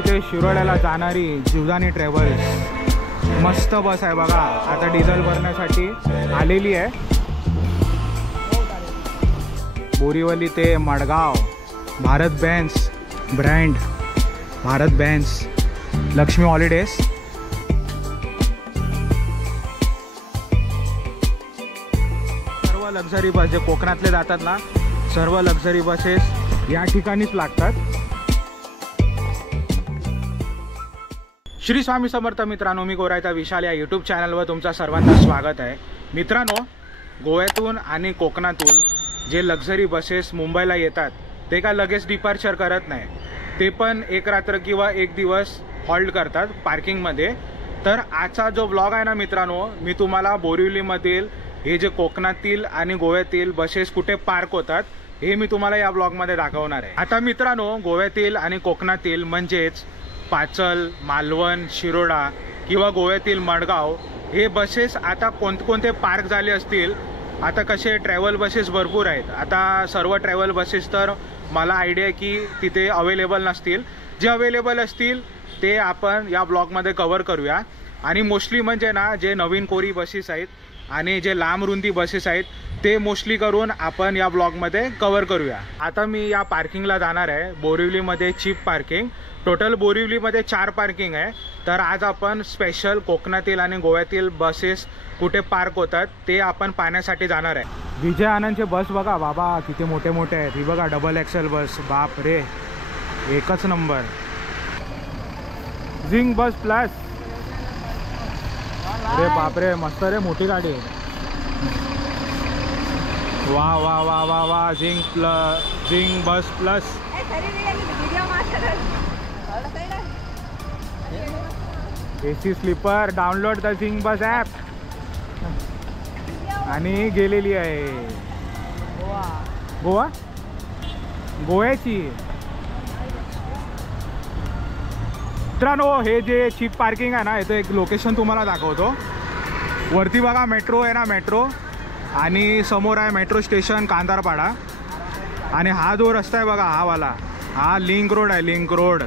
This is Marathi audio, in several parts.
ते शिरोड्याला जाणारी जीवदानी ट्रॅव्हल्स मस्त बस आहे बघा। आता डिझेल भरण्यासाठी आलेली आहे। बोरीवली ते Madgaon, Bharat Benz brand, Bharat Benz, Lakshmi holidays. सर्व लक्झरी बस जे कोकणातले जातात ना, सर्व लक्झरी बसेस या ठिकाणीच लागतात। श्री स्वामी समर्थ मित्रांनो, मी गोरायचा विशाल या यूट्यूब चॅनलवर तुमचा सर्वांचं स्वागत आहे। मित्रांनो, गोव्यातून आणि कोकणातून जे लक्झरी बसेस मुंबईला येतात ते काय लगेच डिपार्चर करत नाही, ते पण एक रात्र किंवा एक दिवस हॉल्ट करतात पार्किंगमध्ये। तर आजचा जो ब्लॉग आहे ना मित्रांनो, मी तुम्हाला बोरिवलीमधील हे जे कोकणातील आणि गोव्यातील बसेस कुठे पार्क होतात हे मी तुम्हाला या ब्लॉगमध्ये दाखवणार आहे। आता मित्रांनो, गोव्यातील आणि कोकणातील म्हणजेच पाचल, मालवण, शिरोडा किंवा गोव्यातील मडगाव हे बसेस आता कोणते पार्क झाले असतील। आता कसे ट्रॅव्हल बसेस भरपूर आहेत, आता सर्व ट्रॅव्हल बसेस तर मला आयडिया आहे की तिथे अवेलेबल नसतील। जे अवेलेबल असतील ते आपण या ब्लॉगमध्ये कव्हर करूया। आणि मोस्टली म्हणजे ना, जे नवीन कोरी बसेस आहेत आणि जे लांब रुंदी बसेस आहेत ते मोस्टली करून आपण या ब्लॉगमध्ये कव्हर करूया। आता मी या पार्किंगला जाणार आहे, बोरिवलीमध्ये चीप पार्किंग। टोटल बोरिवलीमध्ये 4 पार्किंग आहे। तर आज आपण स्पेशल कोकणातील आणि गोव्यातील बसेस कुठे पार्क होतात ते आपण पाहण्यासाठी जाणार आहे। विजय आनंदचे बस बघा बाबा, किती मोठे मोठे आहेत। ही बघा डबल एक्सेल बस, बाप रे, एकच नंबर। झिंग बस प्लस, अरे बाप रे, मस्त रे, मोठी गाडी आहे। वाह वाह वाह वाह वाह, Zing bus plus. AC sleeper, download the Zing bus app. आणि गेलेली आहे गोव्याची। मित्रांनो, हे जे चीप पार्किंग आहे ना, याचं एक लोकेशन तुम्हाला दाखवतो। वरती बघा मेट्रो आहे ना, मेट्रो, आणि समोर आहे मेट्रो स्टेशन कांदारपाडा। आणि हा जो रस्ता आहे बघा, हा वाला, हा लिंक रोड आहे, लिंक रोड।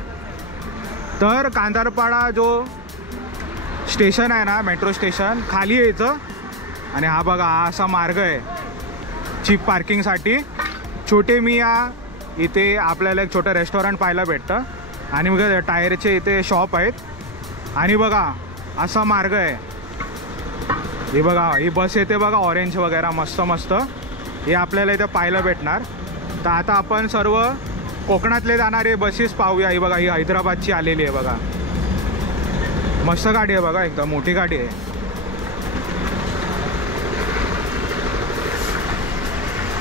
तर कांदारपाडा जो स्टेशन आहे ना, मेट्रो स्टेशन, खाली यायचं आणि हा बघा, हा असा मार्ग आहे चीप पार्किंगसाठी। छोटे मिया इथे आपल्याला एक छोटं रेस्टॉरंट पाहायला भेटतं आणि मग टायरचे इथे शॉप आहेत। आणि बघा असा मार्ग आहे, हे बघा, ही बस येते बघा, ऑरेंज वगैरे मस्त मस्त, हे आपल्याला इथे पाहायला भेटणार। तर आता आपण सर्व कोकणातले जाणारे बसेस पाहूया। ही बघा, ही हैदराबादची आलेली आहे बघा, मस्त गाडी आहे बघा, एकदम मोठी गाडी आहे।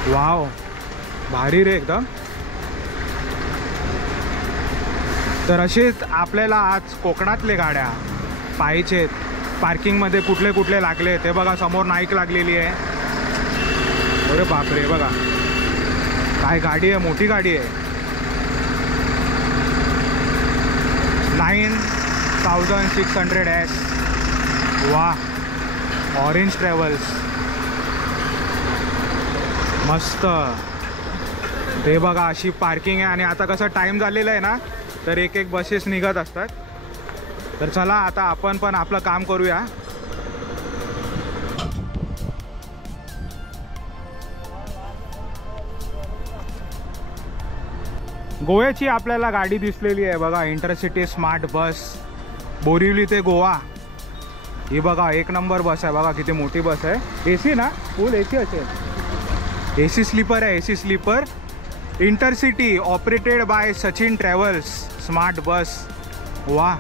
वाव, भारी रे एकदम। तर असेच आपल्याला आज कोकणातले गाड्या पाहायचे, पार्किंगमध्ये कुठले कुठले लागले ते बघा। समोर नाईक लागलेली आहे, अरे बापरे, बघा काय गाडी आहे, मोठी गाडी आहे। 9600S, वाह, ऑरेंज ट्रॅव्हल्स, मस्त। ते बघा अशी पार्किंग आहे। आणि आता कसं टाईम झालेला आहे ना, तर एक एक बसेस निघत असतात। तर चला आता आपण पण आपलं काम करूया। गोव्याची आपल्याला गाडी दिसलेली आहे बघा, इंटरसिटी स्मार्ट बस, बोरिवली ते गोवा। ही बघा एक नंबर बस आहे बघा, किती मोठी बस आहे। एसी ना, फुल एसी असेल, एसी स्लीपर आहे, AC sleeper, intercity, operated by Sachin travels, smart bus. वाह,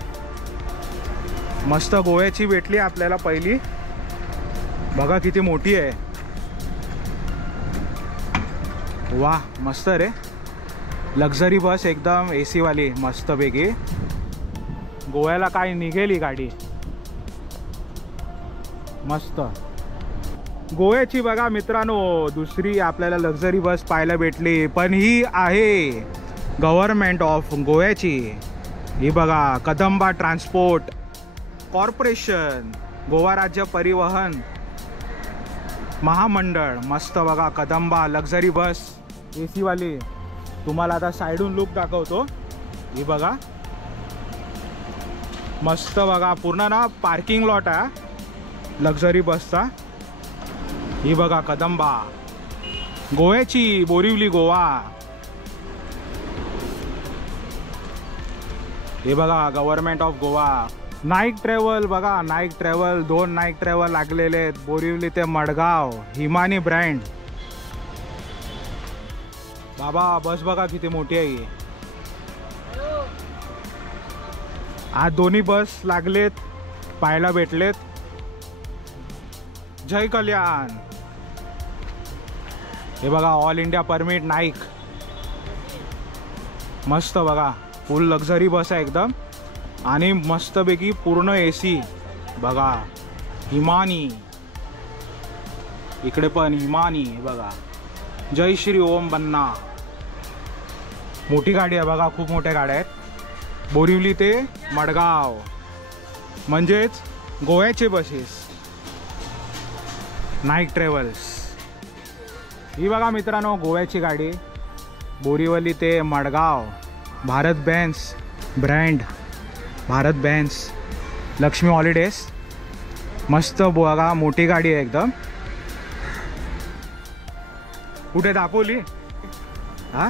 मस्त गोव्याची भेटली आपल्याला पहिली, बघा किती मोठी आहे। वाह, मस्त रे, लक्झरी बस एकदम एसी वाली, मस्तपैकी। गोव्याला काय निघेल ही गाडी, मस्त। गोव्याची बघा मित्रांनो दुसरी आपल्याला लक्झरी बस पाहायला भेटली, पण ही आहे गव्हर्नमेंट ऑफ गोव्याची। ही बघा, कदंबा ट्रान्सपोर्ट कॉर्पोरेशन, गोवा राज्य परिवहन महामंडळ। मस्त बघा, कदंबा लक्झरी बस एसी वाली। तुम्हाला आता साइडून लुक दाखवतो, ही बघा मस्त बघा, पूर्ण ना पार्किंग लॉट आहे लक्झरी बसचा. ही बघा कदंबा, गोव्याची, बोरिवली गोवा. हे बघा government of Goa. Naik travel बघा, नाईक ट्रॅव्हल, 2 नाईक ट्रॅव्हल लागलेले आहेत बोरिवली ते मडगाव. हिमानी ब्रँड. बाबा बस बघा किती मोठी आहे ही. आज दोन्ही बस लागलेत, पाहायला भेटलेत. जय कल्याण. हे बघा ऑल इंडिया परमिट नाईक. मस्त बघा, फुल लक्झरी बस आहे एकदम. आणि मस्तपैकी पूर्ण AC बघा. हिमानी, इकडे पण हिमानी बघा. जय श्री ओम बन्ना. मोठी गाडी आहे बघा, खूप मोठ्या गाड्या आहेत. बोरिवली ते मडगाव म्हणजेच गोव्याचे बसेस. नाईक ट्रॅव्हल्स. ही बघा मित्रांनो गोव्याची गाडी, बोरिवली ते Madgaon. Bharat Benz brand, Bharat Benz, Lakshmi holidays. मस्त बघा, मोठी गाडी आहे एकदम. कुठे दापोली? हा,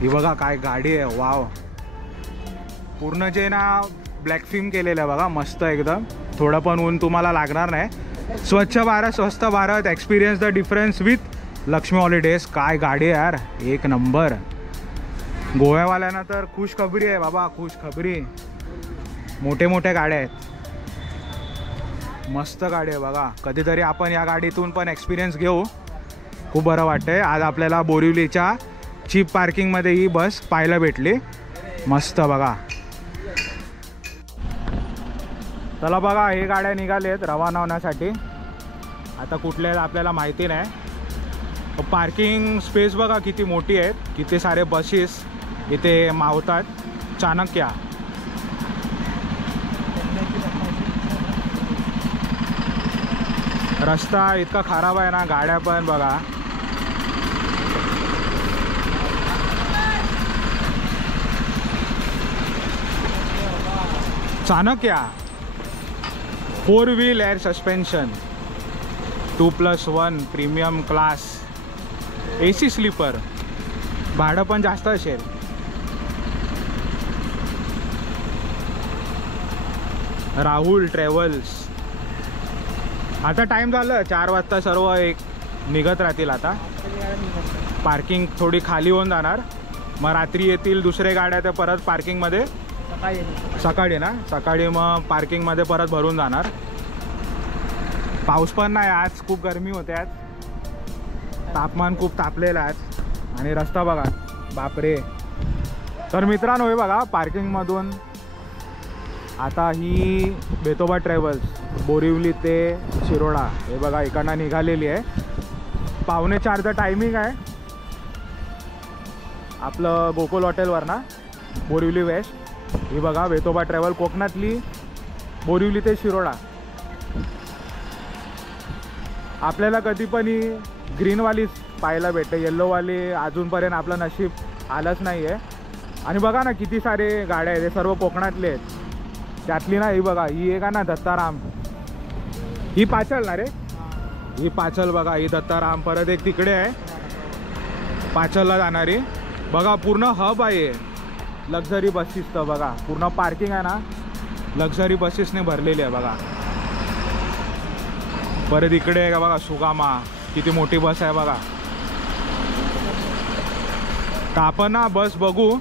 ही बघा काय गाडी आहे, वाव. पूर्ण जे ना ब्लॅक फिल्म केलेलं आहे बघा, मस्त एकदम. थोडं पण ऊन तुम्हाला लागणार नाही. स्वच्छ भारत स्वस्त Bharat, experience the difference with Lakshmi holidays. काय गाडी आहे यार, एक नंबर. गोव्यावाल्यांना तर खुशखबरी आहे बाबा, खुशखबरी. मोठे मोठे गाड्या आहेत, मस्त गाडी आहे बघा. कधीतरी आपण या गाडीतून पण एक्सपिरियन्स घेऊ, खूप बरं वाटतंय. आज आपल्याला बोरिवलीच्या चीप पार्किंगमध्ये ही बस पाहायला भेटली. मस्त बघा. चला बघा, हे गाड्या निघालेत रवाना होण्यासाठी. आता कुठल्या आहेत आपल्याला माहिती नाही. पार्किंग स्पेस बघा किती मोठी आहेत, किती सारे बसेस इथे मावतात. चाणक्य. रस्ता इतका खराब आहे ना, गाड्या पण बघा. Chanakya 4 wheel air suspension, 2+1 premium class, AC sleeper. भाडं पण जास्त असेल. राहुल ट्रॅव्हल्स. आता टाइम झालं 4 वाजता, सर्व एक निघत राहतील. आता पार्किंग थोडी खाली होऊन जाणार, मग रात्री येतील दुसरे गाड्या, ते परत पार्किंगमध्ये सकाळी ना, सकाळी मग पार्किंगमध्ये परत भरून जाणार. पाऊस पण नाही आज, खूप गरमी होते आज, तापमान खूप तापलेलं आहे आज. आणि रस्ता बघा, बापरे. तर मित्रांनो हे बघा, पार्किंगमधून आता ही बेतोबा ट्रॅव्हल्स बोरिवली ते शिरोडा, हे बघा इकडनं निघालेली आहे. 3:45चं टायमिंग आहे आपलं गोकुल हॉटेलवर ना, बोरिवली वेस्ट. ही बघा बेतोबा ट्रॅव्हल, कोकणातली, बोरिवली ते शिरोडा. आपल्याला कधी पण ही ग्रीनवालीच पाहायला भेटते, येल्लोवाली अजूनपर्यंत आपलं नशीब आलंच नाही आहे. आणि बघा ना किती सारे गाड्या आहेत, हे सर्व कोकणातले आहेत. त्यातली ना ही बघा, ही एक आहे ना दत्ताराम, ही पाचल ना रे, ही पाचल बघा, ही दत्ताराम. परत एक तिकडे आहे पाचलला जाणारी बघा. पूर्ण हब आहे लक्झरी बसेसचं बघा. पूर्ण पार्किंग आहे ना लक्झरी बसेसने भरलेली आहे बघा. परत इकडे आहे का बघा सुगामा, किती मोठी बस आहे बघा. तर आपण ना बस बघू,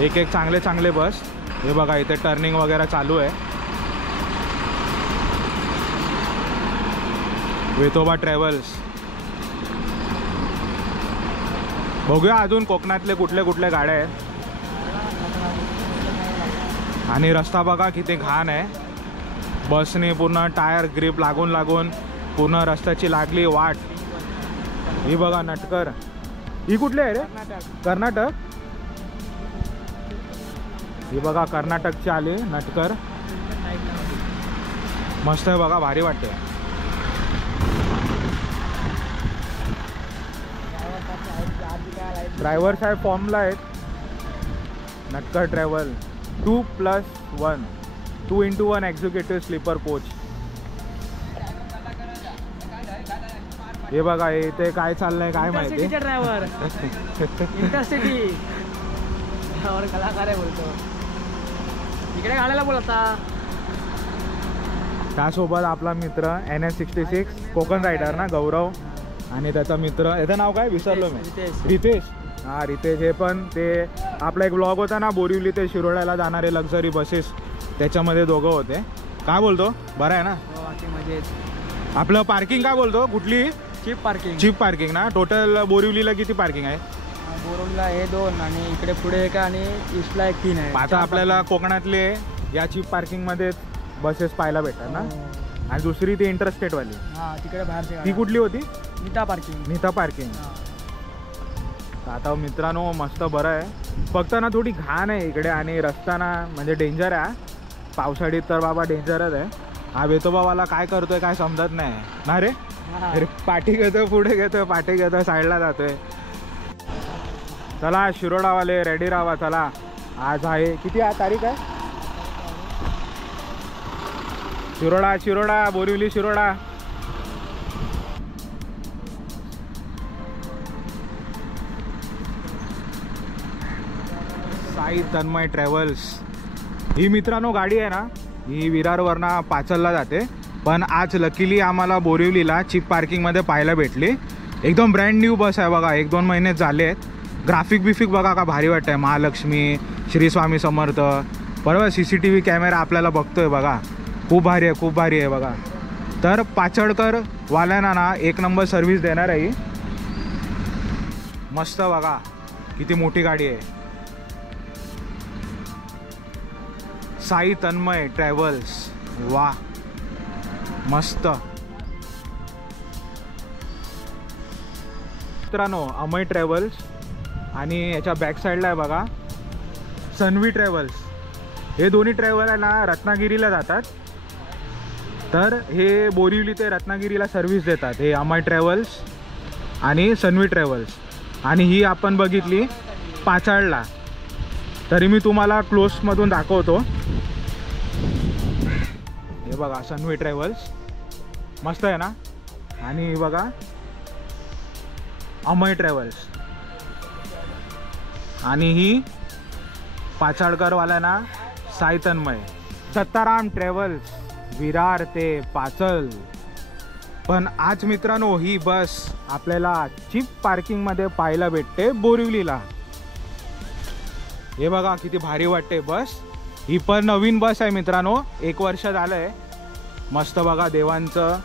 एक एक चांगले चांगले बस. हे बघा इथे टर्निंग वगैरे चालू आहे. वेतोबा ट्रॅव्हल्स. बघूया अजून कोकणातले कुठले कुठले गाड्या आहेत. आणि रस्ता बघा किती घाण आहे, बसने पूर्ण टायर ग्रिप लागून लागून पूर्ण रस्त्याची लागली वाट. ही बघा नटकर, ही कुठली आहे रे? कर्नाटक. ही बघा कर्नाटकची आली नटकर, मस्त आहे बघा, भारी वाटते. ड्रायव्हर साहेब फॉर्मला आहेत. Natkar travel. 2+1 2x1 executive sleeper coach. हे बघा इथे काय चाललंय काय माहिती. ड्रायव्हर इंटरसिटी कलाकार आहे बोलतो. इकडे गाड्याला बोलता. त्यासोबत आपला मित्र NS66 कोकण रायडर ना गौरव आणि त्याचा मित्र. याचं नाव काय विसरलो मी. रितेश. हां रितेश. हे पण ते आपला एक ब्लॉग होता ना बोरिवली ते शिरोड्याला जाणारे लक्झरी बसेस, त्याच्यामध्ये दोघं होते. काय बोलतो बरं आहे ना. आपलं पार्किंग काय बोलतो कुठली. Cheap parking. चीप पार्किंग ना. टोटल बोरिवलीला किती पार्किंग आहे. बोरिवलीला हे 2 आणि इकडे पुढे 1 आणि ईस्टला 1 3 आहे. आता आपल्याला कोकणातले या चीप पार्किंगमध्ये बसेस पाहायला भेटतात ना. आणि दुसरी ती इंटरस्टेटवाली. हां तिकडे बाहेरची. ती कुठली होती. नीता पार्किंग. नीता पार्किंग. आता मित्रांनो मस्त बरं आहे. फक्त ना थोडी घाण आहे इकडे आणि रस्ता ना म्हणजे डेंजर आहे. पावसाळीत तर बाबा डेंजरच आहे. हा वेतोबावाला काय करतोय काय समजत नाही ना रे. अरे पाठी घेतोय पुढे घेतोय पाठी घेतोय साईडला जातोय. चला शिरोडावाले रेडी राहा. चला आज आहे किती तारीख आहे. शिरोडा बोरिवली शिरोडा. साई तन्मय ट्रॅव्हल्स ही मित्रांनो गाडी आहे ना. ही विरारवरना पाचलला जाते, पण आज लकीली आम्हाला बोरिवलीला चीप पार्किंगमध्ये पाहायला भेटली. एकदम ब्रँड न्यू बस आहे बघा. 1-2 महिने झाले आहेत. ग्राफिक बिफिक बघा का भारी वाटतं आहे. महालक्ष्मी श्री स्वामी समर्थ बरोबर. CCTV कॅमेरा आपल्याला बघतोय बघा. खूप भारी आहे खूप भारी आहे बघा. तर पाचडकर वाल्यांना ना 1 नंबर सर्व्हिस देणार आहे. मस्त बघा किती मोठी गाडी आहे. साई तन्मय ट्रॅव्हल्स. वा मस्त. मित्रांनो अमय ट्रॅव्हल्स आणि याच्या बॅक साईडला आहे बघा सन्वी ट्रॅव्हल्स. हे दोन्ही ट्रॅव्हल आहे ना रत्नागिरीला जातात. तर हे बोरिवली ते रत्नागिरीला सर्व्हिस देतात. हे अमय ट्रॅव्हल्स आणि सन्वी ट्रॅव्हल्स. आणि ही आपण बघितली पाचाडला. तरी मी तुम्हाला क्लोजमधून दाखवतो. हे बघा सन्वी ट्रॅव्हल्स मस्त आहे ना. आणि बघा अमय ट्रॅव्हल्स. आणि ही पाचाडकरवाल्यांना साई तन्मय. सत्ताराम ट्रॅव्हल्स विरार ते पाचल. पण आज मित्रांनो ही बस आपल्याला चीप पार्किंगमध्ये पाहायला भेटते बोरिवलीला. हे बघा किती भारी वाटते बस. ही पण नवीन बस आहे मित्रांनो. 1 वर्ष झालं आहे. मस्त बघा देवांचं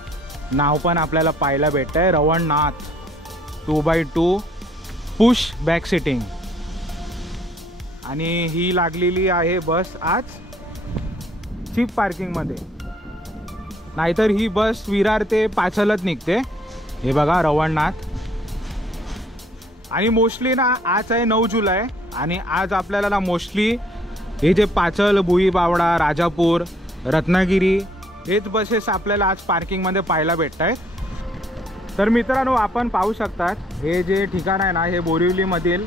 नाव पण आपल्याला पाहायला भेटतं आहे. रवणनाथ 2x2 पुश बॅक सिटिंग. आणि ही लागलेली आहे बस आज चीप पार्किंगमध्ये. नाहीतर ही बस विरार ते पाचलच निघते. हे बघा रवणनाथ. आणि मोस्टली ना आज आहे 9 जुलै आणि आज आपल्याला ना मोस्टली हे जे पाचल भुई बावडा राजापूर रत्नागिरी हेच बसेस आपल्याला आज पार्किंगमध्ये पाहायला भेटत आहेत. तर मित्रांनो आपण पाहू शकतात हे जे ठिकाण आहे ना हे बोरिवलीमधील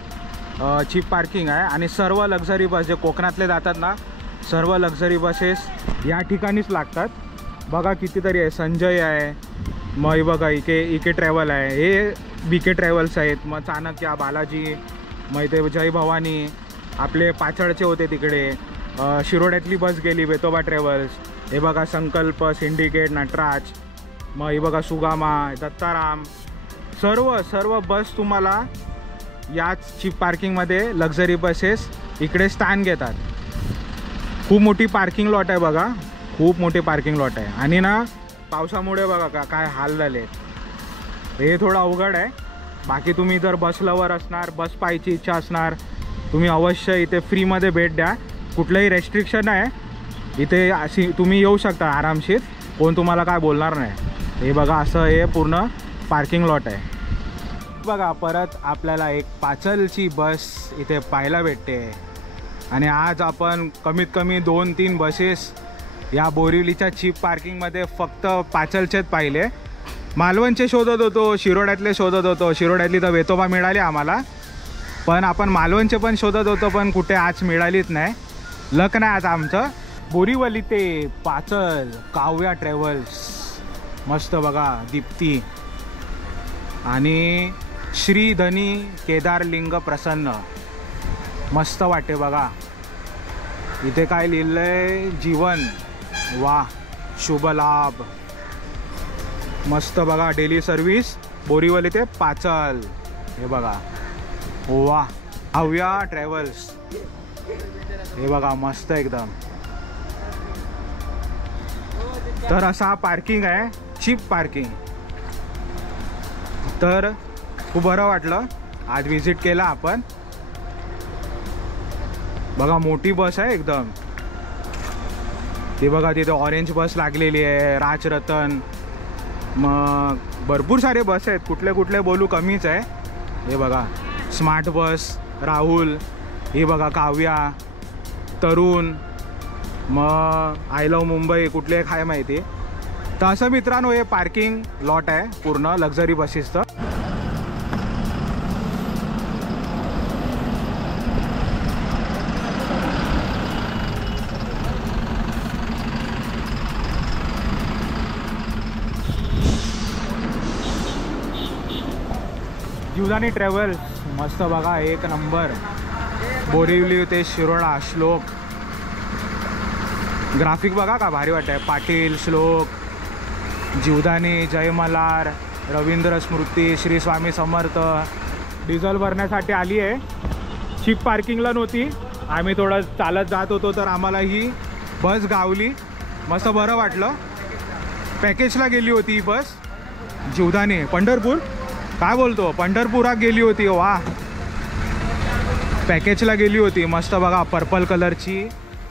चीप पार्किंग आहे. आणि सर्व लक्झरी बस जे कोकणातले जातात ना सर्व लक्झरी बसेस या ठिकाणीच लागतात. बघा कितीतरी आहे. संजय आहे. मग बघा इके ट्रॅव्हल आहे. हे BK ट्रॅव्हल्स आहेत. मग चाणक्य बालाजी मग इथे जय भवानी आपले पाचडचे होते तिकडे. शिरोड्यातली बस गेली वेतोबा ट्रॅव्हल्स. हे बघा संकल्प सिंडिकेट नटराज. मग हे बघा सुगामा दत्ताराम. सर्व बस तुम्हाला याच चीप पार्किंगमध्ये लक्झरी बसेस इकडे स्थान घेतात. खूप मोठी पार्किंग लॉट आहे बघा. खूप मोठी पार्किंग लॉट आहे. आणि ना पावसामुळे बघा काय हाल झाले. हे थोडं अवघड आहे. बाकी तुम्ही जर बस लवर असणार बस पाहायची इच्छा असणार तुम्ही अवश्य इथे फ्रीमध्ये भेट द्या. कुठलंही रेस्ट्रिक्शन आहे इथे. अशी तुम्ही येऊ शकता आरामशीर. कोण तुम्हाला काय बोलणार नाही. हे बघा असं हे पूर्ण पार्किंग लॉट आहे. बघा परत आपल्याला एक पाचलची बस इथे पाहायला भेटते. आणि आज आपण कमीत कमी 2-3 बसेस या बोरिवलीच्या चीप पार्किंगमध्ये फक्त पाचलचेच पाहिले. मालवणचे शोधत होतो शिरोड्यातले शोधत होतो. शिरोड्यातली तर वेतोबा मिळाली आम्हाला. पण आपण मालवणचे पण शोधत होतो पण कुठे आज मिळालीच नाही. लक नाही आता आमचं. बोरीवली ते पाचल काव्या ट्रॅव्हल्स मस्त बघा. दीप्ती आणि श्री धनी केदारलिंग प्रसन्न मस्त वाटते बघा. इथे काय लिहिलंय जीवन वा शुभ लाभ मस्त बघा. डेली सर्व्हिस बोरीवली ते पाचल हे बघा. वा काव्या ट्रॅव्हल्स हे बघा मस्त एकदम. तर असा पार्किंग आहे, चीप पार्किंग. तर खूप बरं वाटलं आज विजिट केला आपण. बघा मोठी बस आहे एकदम. ते बघा तिथे ऑरेंज बस लागलेली आहे, राजरतन, मग भरपूर सारे बस आहेत. कुठले कुठले बोलू कमीच आहे. हे बघा स्मार्ट बस, राहुल, हे बघा काव्या, तरुण, मग आय लव्ह मुंबई कुठले काय माहिती. तर असं मित्रांनो हे पार्किंग लॉट आहे पूर्ण लक्झरी बसेसचं. जीवदानी ट्रॅव्हल्स मस्त बघा एक नंबर. बोरिवली ते शिरोळा श्लोक. ग्राफिक बघा का भारी वाटतंय. पाटील, श्लोक, जीवदानी, जय मल्हार, रवींद्र स्मृती, श्री स्वामी समर्थ. डिझेल भरण्यासाठी आली आहे. चीप पार्किंगला नव्हती. आम्ही थोडं चालत जात होतो तर आम्हाला ही बस गावली. मस्त बरं वाटलं. पॅकेजला गेली होती ही बस. जीवदानी पंढरपूर काय बोलतो पंढरपुरात गेली होती. वा पॅकेजला गेली होती. मस्त बघा पर्पल कलरची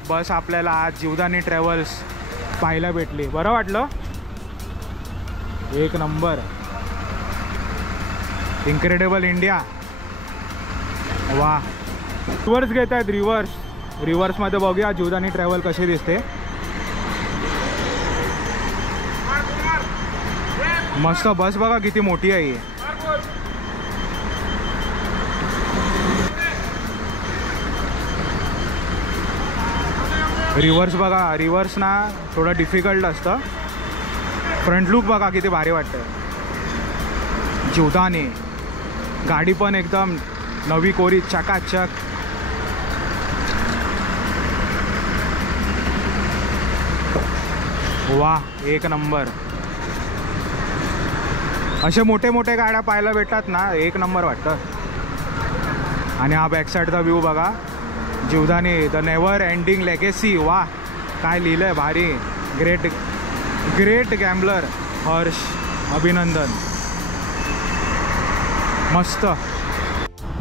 बस आपल्याला आज जीवदानी ट्रॅव्हल्स पाहायला भेटली. बरं वाटलं. एक नंबर. Incredible India. वा रिव्हर्स घेत आहेत. रिव्हर्समध्ये बघूया जीवदानी ट्रॅव्हल कशी दिसते. मस्त बस बघा किती मोठी आहे. रिव्हर्स बघा. रिव्हर्स ना थोडं डिफिकल्ट असतं. फ्रंट लुक बघा किती भारी वाटतं. जीवदानी गाडी पण एकदम नवी कोरी चकाचक. वा एक नंबर. असे मोठे मोठे गाड्या पाहायला भेटतात ना एक नंबर वाटतं. आणि हा बॅक साईडचा व्ह्यू बघा. Jivdani the never ending legacy. वा काय लिहिलं आहे भारी. ग्रेट गॅम्बलर हर्ष अभिनंदन. मस्त.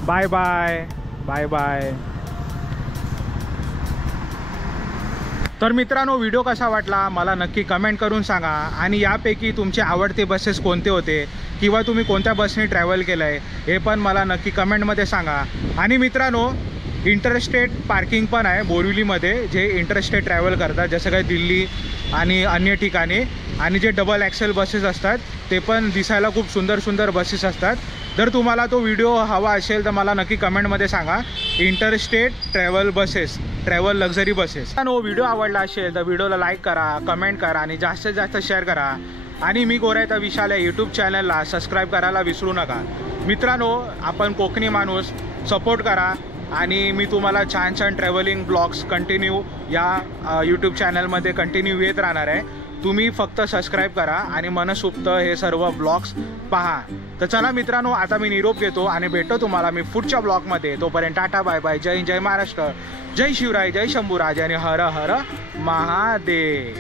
Bye bye bye bye. तर मित्रांनो व्हिडिओ कसा वाटला मला नक्की कमेंट करून सांगा. आणि यापैकी तुमचे आवडते बसेस कोणते होते किंवा तुम्ही कोणत्या बसने ट्रॅव्हल केलं आहे हे पण मला नक्की कमेंटमध्ये सांगा. आणि मित्रांनो इंटरस्टेट पार्किंग पण आहे बोरिवलीमध्ये जे इंटरस्टेट ट्रॅव्हल करतात जसं काही दिल्ली आणि अन्य ठिकाणी. आणि जे डबल ॲक्सेल बसेस असतात ते पण दिसायला खूप सुंदर सुंदर बसेस असतात. जर तुम्हाला तो व्हिडिओ हवा असेल तर मला नक्की कमेंटमध्ये सांगा. Interstate travel buses, travel luxury buses. Video आवडला असेल तर व्हिडिओला लाईक करा, कमेंट करा आणि जास्तीत जास्त शेअर करा. आणि मी गोरायता विशाल या यूट्यूब चॅनलला सबस्क्राईब करायला विसरू नका. मित्रांनो आपण कोकणी माणूस सपोर्ट करा. आणि मी तुम्हाला छान छान ट्रॅव्हलिंग ब्लॉग्स कंटिन्यू या यूट्यूब चॅनलमध्ये कंटिन्यू येत राहणार आहे. तुम्ही फक्त सबस्क्राईब करा आणि मनसोक्त हे सर्व ब्लॉग्स पहा. तर चला मित्रांनो आता मी निरोप घेतो आणि भेटतो तुम्हाला मी पुढच्या ब्लॉगमध्ये. तोपर्यंत टाटा बाय बाय. जय हिंद, जय महाराष्ट्र, जय शिवराय, जय शंभूराज आणि हर हर महादेव.